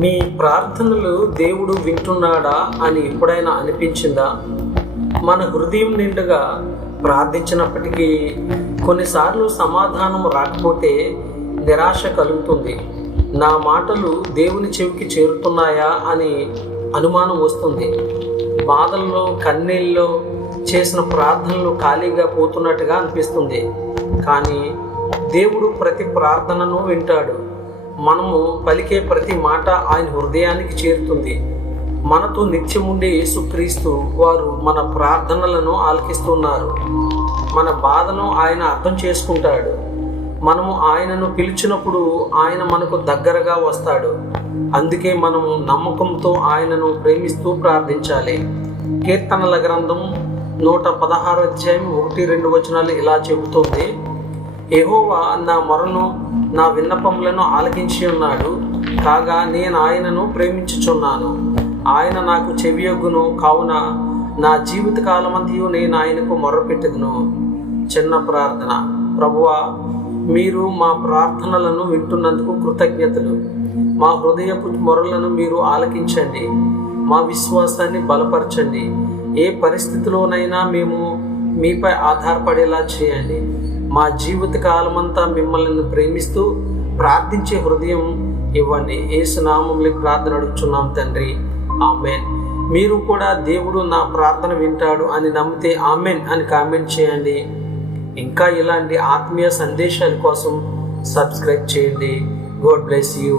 మీ ప్రార్థనలు దేవుడు వింటున్నాడా అని ఎప్పుడైనా అనిపించిందా? మన హృదయం నిండుగా ప్రార్థించినప్పటికీ కొన్నిసార్లు సమాధానం రాకపోతే నిరాశ కలుగుతుంది. నా మాటలు దేవుని చెవికి చేరుతున్నాయా అని అనుమానం వస్తుంది. బాధల్లో, కన్నీళ్ళలో చేసిన ప్రార్థనలు ఖాళీగా పోతున్నట్టుగా అనిపిస్తుంది. కానీ దేవుడు ప్రతి ప్రార్థనను వింటాడు. మనము పలికే ప్రతి మాట ఆయన హృదయానికి చేరుతుంది. మనతో నిత్యముండే యేసుక్రీస్తు వారు మన ప్రార్థనలను ఆలకిస్తున్నారు. మన బాధను ఆయన అర్థం చేసుకుంటాడు. మనము ఆయనను పిలిచినప్పుడు ఆయన మనకు దగ్గరగా వస్తాడు. అందుకే మనము నమ్మకంతో ఆయనను ప్రేమిస్తూ ప్రార్థించాలి. కీర్తనల గ్రంథం 116 అధ్యాయం 1-2 వచనాలు ఇలా చెబుతుంది: యెహోవా నా మొరను, నా విన్నపములను ఆలకించి ఉన్నాడు. కాగా నేను ఆయనను ప్రేమించుచున్నాను. ఆయన నాకు చెవియొగ్గును. కావున నా జీవిత కాలమంతయు నేను ఆయనకు మొర్రపెట్టెదను. చిన్న ప్రార్థన. ప్రభువా, మీరు మా ప్రార్థనలను వింటున్నందుకు కృతజ్ఞతలు. మా హృదయపు మొరలను మీరు ఆలకించండి. మా విశ్వాసాన్ని బలపరచండి. ఏ పరిస్థితిలోనైనా మేము మీపై ఆధారపడేలా చేయండి. మా జీవిత కాలమంతా మిమ్మల్ని ప్రేమిస్తూ ప్రార్థించే హృదయం ఇవ్వండి. యేసు నామములో ప్రార్థన అడుగుచున్నాం తండ్రి, ఆమెన్. మీరు కూడా దేవుడు నా ప్రార్థన వింటాడు అని నమ్మితే ఆమెన్ అని కామెంట్ చేయండి. ఇంకా ఇలాంటి ఆత్మీయ సందేశాల కోసం సబ్స్క్రైబ్ చేయండి. God bless you.